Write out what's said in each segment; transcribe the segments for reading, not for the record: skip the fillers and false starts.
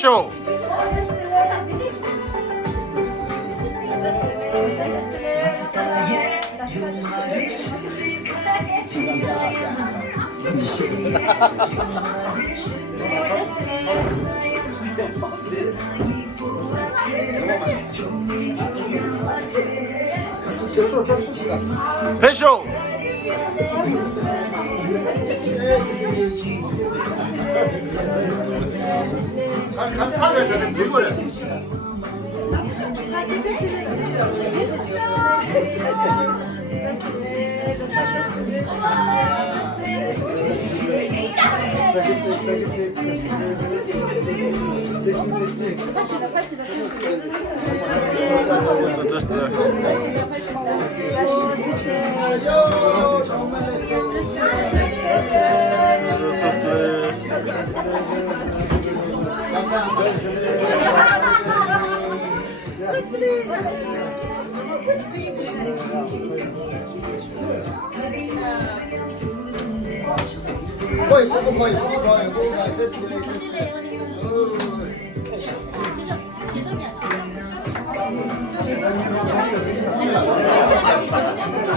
패쇼. 패쇼.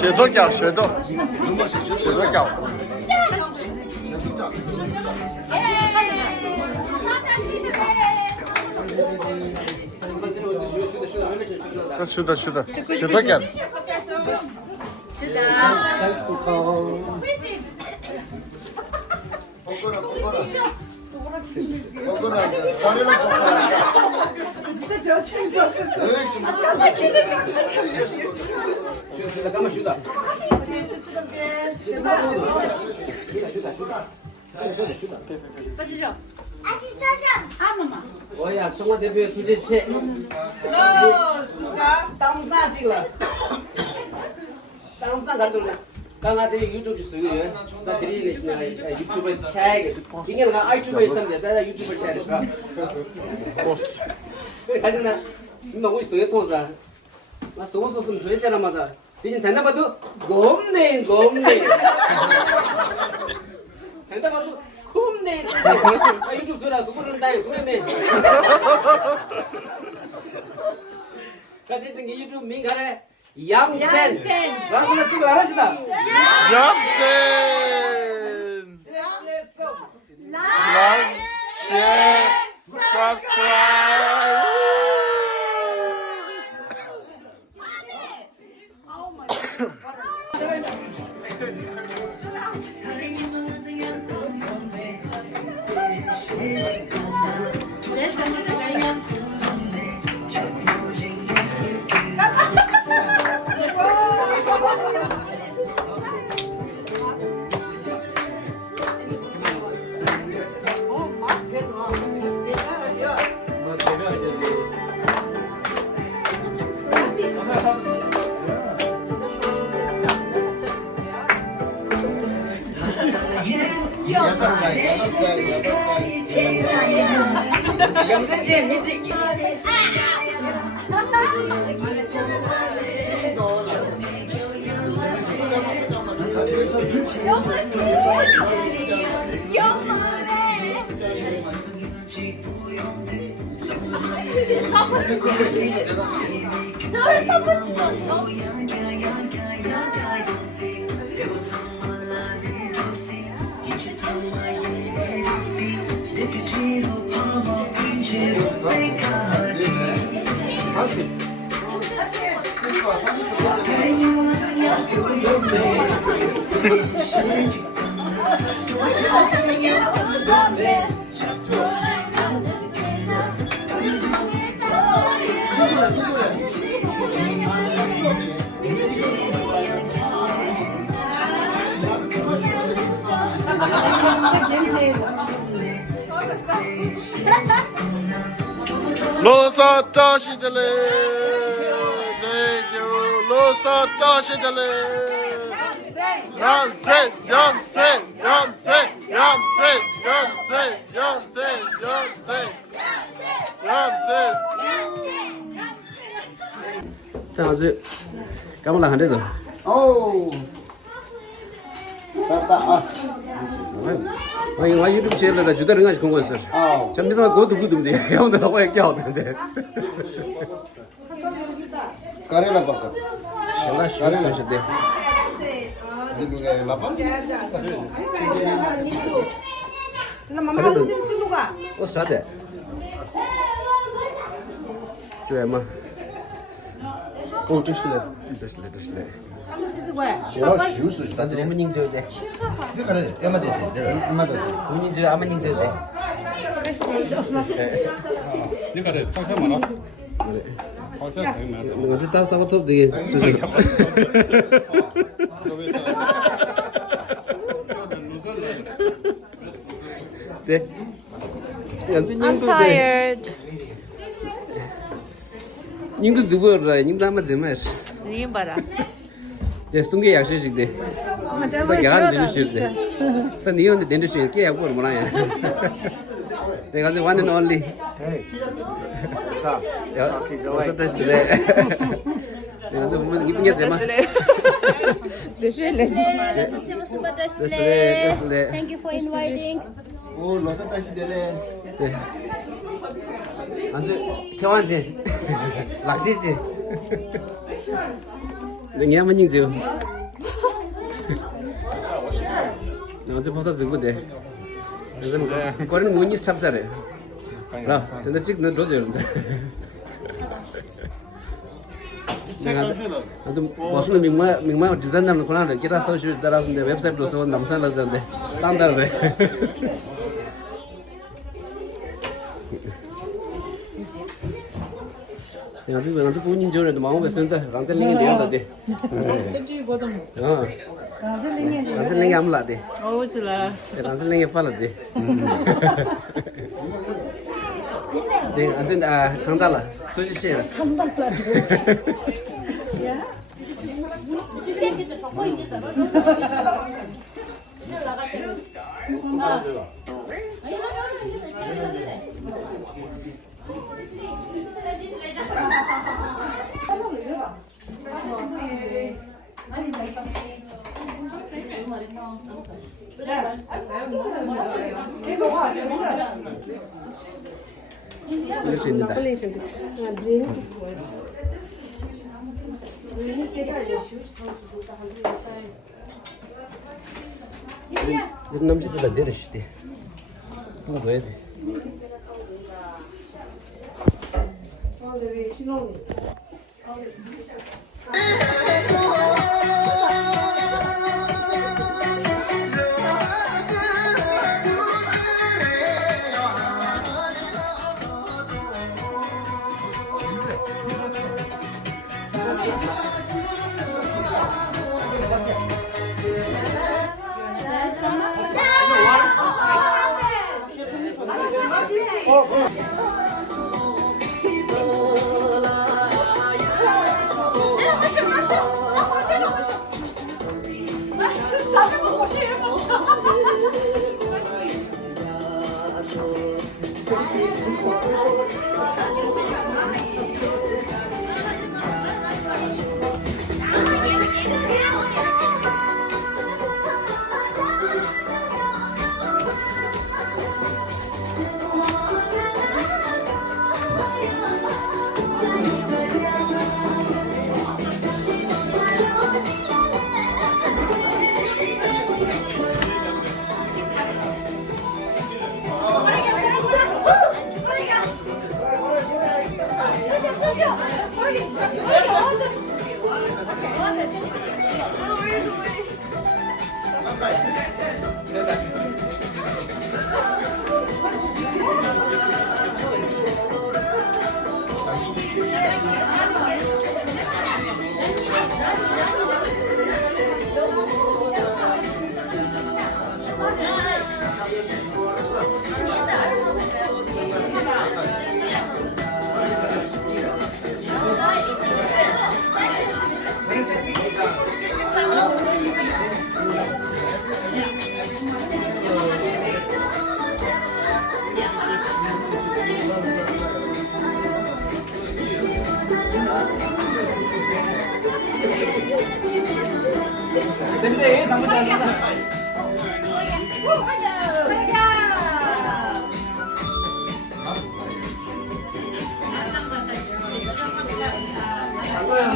쉐도 껴, 쉐도. 쉐도 껴. 슈다, 슈다. 쉐도 껴. 뭐야, 청와 대표 두제치. 누가 땅사 찍라. 땅사 가르돌래. 강아들 유튜브 있어요. 나 드리는 있으면 유튜브에 채게. 이게 나 유튜브에 있으면 나 유튜브 채니까. 그래 가지나 너무 있어요 통사. 나 소소 좀 줘야잖아 맞아. 이제 된다 봐도 곰네. 된다 봐도 곰네. 나 유튜브 써라 소고는 다 그러면. 나 대신 이 유튜브 민가래. 양센. 라고 찍어 알아시다. 양센. 라이크, 쉐어, 서브스크라이브. 영재지 미지. 로사타 시들레 로사타 시들레 염색 자 아주 까물라 한 대도. 오. 따따. 와 유튜브 채널에 주다 링아지 건 거였어. 전미선 그것도 그거든데. 형들 하고 얘기 하던데. Karela baka. 신라 신라시대. Dibuga lapang. Sila mama lu sim lugar. 어 사대. 주야마. 오 됐을래. 됐을래. Kamu sisi gua. Ya, yusu sta. 나도 어머님 저대. Dikare, yamadesi. Yamadesi. 어머님 저 아버님 저대. 니가래 평생 많아? 평생 되게 많아. 어디 따스 타고 또 되게 저저. 네. I'm tired. 님도 누구라? 님도 한번 되면. Ring bara. 네, 숨게 약속이데. 사가 되는 시대. 근데 되는 시대 깨야 고 뭐라야. 내가 저 one and only. 자. 야, 어서 됐을 때. 내가 저 뭐 이쁜 게 되마. Thank you for inviting. Oh, losa tashi dele. 네. 아주 태완지. 락시지. 네, 한번 인증. 나 어제 벌써 증거돼. 그래서 거리는 문이 탑사래. 라, 근데 찍 넣어줘 이런데. 내가 아주 멋있는 명망 디자인 나는 거라는 기타 소식 따라서인데 웹사이트로 써 남산라던데 땅다래. 내가 지금 나도 본인 저래도 마음에 선자 랑셀링이 되었다 돼. Keju gua dong. 어. 랑셀링이 아무라 돼. Oh sila. 랑셀링이 팔아 돼. 네, 아주 강달라. 조지씨. 이럴 수 있는다. 남자들아 내려시대. 그거 넣어야 돼. Oh, 오.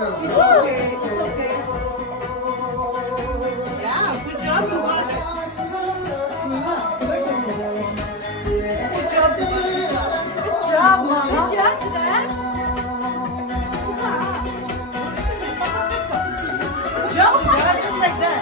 It's okay. It's okay. Yeah, good job, Luca. Good job, Luca. Good job, Mama. Good job, Dad. Good job, Dad. Just like that.